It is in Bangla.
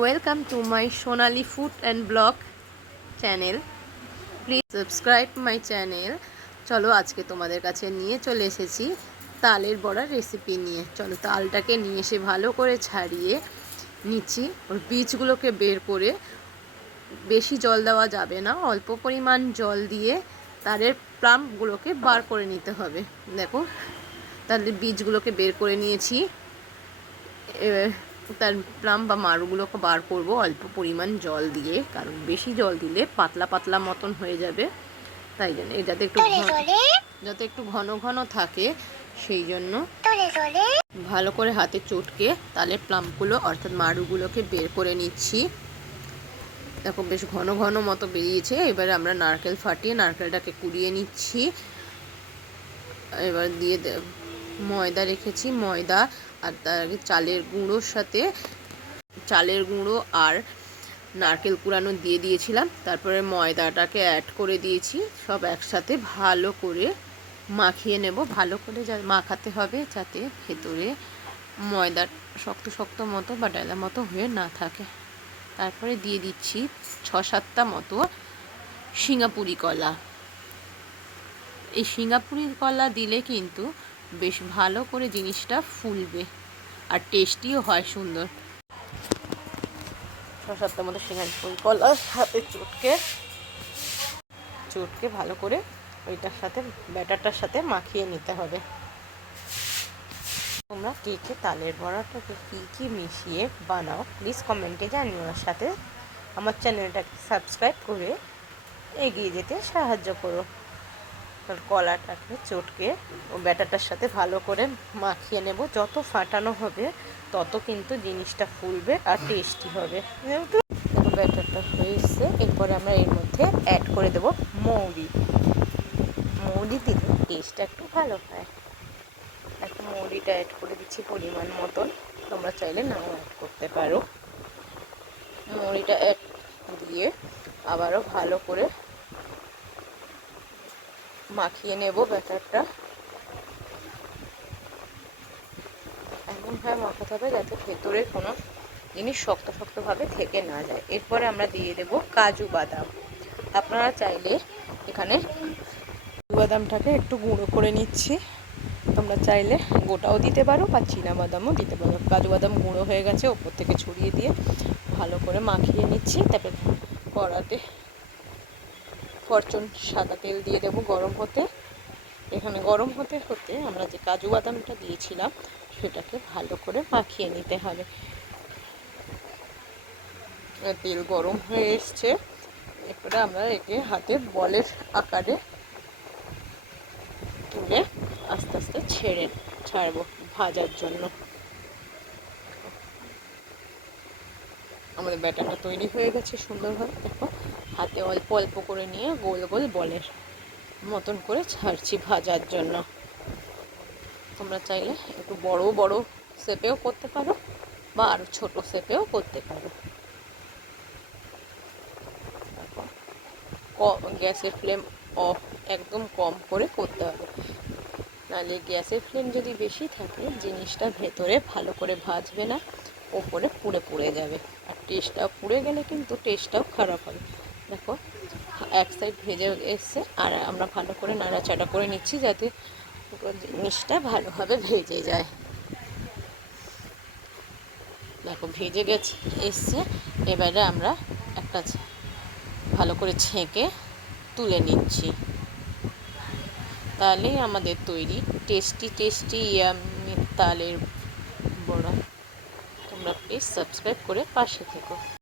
Welcome to my Sonali food and blog channel please subscribe my channel চলো আজকে তোমাদের কাছে নিয়ে চলে এসেছি তালের বড়ার রেসিপি নিয়ে। চলো তালটাকে নিয়ে এসে ভালো করে ছাড়িয়ে নিচ্ছি। ওর বীজগুলোকে বের করে বেশি জল দেওয়া যাবে না। অল্প পরিমাণ জল দিয়ে তারের প্লাম্পগুলোকে বার করে নিতে হবে। দেখো তাহলে বীজগুলোকে বের করে নিয়েছি। তার প্লাম বা মারুগুলোকে বার করব অল্প পরিমাণ জল দিয়ে কারণ বেশি জল দিলে পাতলা পাতলা মতন হয়ে যাবে। তাই জন্য যাতে একটু যাতে একটু ঘন ঘন থাকে সেই জন্য ভালো করে হাতে চটকে তালের প্লামগুলো অর্থাৎ মারুগুলোকে বের করে নিচ্ছি। দেখো বেশ ঘন ঘন মতো বেরিয়েছে। এবার আমরা নারকেল ফাটিয়ে নারকেলটাকে কুড়িয়ে নিচ্ছি। এবার দিয়ে দে- ময়দা রেখেছি, ময়দা আর তার চালের গুঁড়োর সাথে চালের গুঁড়ো আর নারকেল কুড়ানো দিয়ে দিয়েছিলাম। তারপরে ময়দাটাকে অ্যাড করে দিয়েছি। সব একসাথে ভালো করে মাখিয়ে নেব। ভালো করে যা মাখাতে হবে যাতে ভেতরে ময়দা শক্ত শক্ত মতো বা ডালা মতো হয়ে না থাকে। তারপরে দিয়ে দিচ্ছি ছ সাতটা মতো সিঙ্গাপুরি কলা। এই সিঙ্গাপুরি কলা দিলে কিন্তু বেশ ভালো করে জিনিসটা ফুলবে আর টেস্টিও হয় সুন্দর। ছ সাতটার মতো সিঙ্গাপুরি কলা, হাতে চটকে চটকে ভালো করে ওইটার সাথে, ব্যাটারটার সাথে মাখিয়ে নিতে হবে। তোমরা কে কে তালের বড়াটাকে কী কী মিশিয়ে বানাও প্লিজ কমেন্টে জানিও। ওর সাথে আমার চ্যানেলটাকে সাবস্ক্রাইব করে এগিয়ে যেতে সাহায্য করো। কলাটাকে চটকে ও ব্যাটারটার সাথে ভালো করে মাখিয়ে নেব। যত ফাটানো হবে, তত কিন্তু জিনিসটা ফুলবে আর টেস্টি হবে। যেহেতু ব্যাটারটা হয়ে এসছে এরপরে আমরা এর মধ্যে অ্যাড করে দেব মৌরি। মৌরি দিলে টেস্টটা একটু ভালো হয়। একটা মৌরিটা অ্যাড করে দিচ্ছি পরিমাণ মতন। তোমরা চাইলে নাও অ্যাড করতে পারো। মৌরিটা অ্যাড দিয়ে আবারও ভালো করে মাখিয়ে নেব ব্যাটারটা। এমনভাবে মাখাতে হবে যাতে ভেতরে কোনো জিনিস শক্ত শক্তভাবে থেকে না যায়। এরপরে আমরা দিয়ে দেব কাজু বাদাম। আপনারা চাইলে এখানে কাজু বাদামটাকে একটু গুঁড়ো করে নিচ্ছি। তোমরা চাইলে গোটাও দিতে পারো বা চীনা বাদামও দিতে পারো। কাজু বাদাম গুঁড়ো হয়ে গেছে, ওপর থেকে ছড়িয়ে দিয়ে ভালো করে মাখিয়ে নিচ্ছি। তারপরে কড়াতে ফরচুন সাদা তেল দিয়ে দেবো গরম হতে। এখানে গরম হতে হতে আমরা যে কাজু বাদামটা দিয়েছিলাম, সেটাকে ভালো করে মাখিয়ে নিতে হবে। তেল গরম হয়ে এসছে। এরপরে আমরা একে হাতে বলের আকারে তুলে আস্তে আস্তে ছেড়ে ছাড়বো ভাজার জন্য। আমাদের ব্যাটারটা তৈরি হয়ে গেছে সুন্দরভাবে। দেখো হাতে অল্প অল্প করে নিয়ে গোল গোল বলের মতন করে ছাড়ছি ভাজার জন্য। তোমরা চাইলে একটু বড় বড় শেপেও করতে পারো বা আরও ছোটো শেপেও করতে পারো। গ্যাসের ফ্লেম অফ একদম কম করে করতে হবে। নাহলে গ্যাসের ফ্লেম যদি বেশি থাকে, জিনিসটা ভেতরে ভালো করে ভাজবে না, ওপরে পুড়ে পুড়ে যাবে। আর টেস্টটাও পুড়ে গেলে কিন্তু টেস্টটাও খারাপ হবে। দেখো, এক সাইড ভেজে এসছে, আর আমরা ভালো করে নাড়াচাড়া করে নিচ্ছি যাতে পুরো জিনিসটা ভালোভাবে ভেজে যায়। দেখো, ভেজে গেছে, এসছে। এবারে আমরা একটা ভালো করে ছেঁকে তুলে নিচ্ছি। তাহলেই আমাদের তৈরি টেস্টি টেস্টি ইয়ামি তালের বড়া। তোমরা প্লিজ সাবস্ক্রাইব করে পাশে থেকো।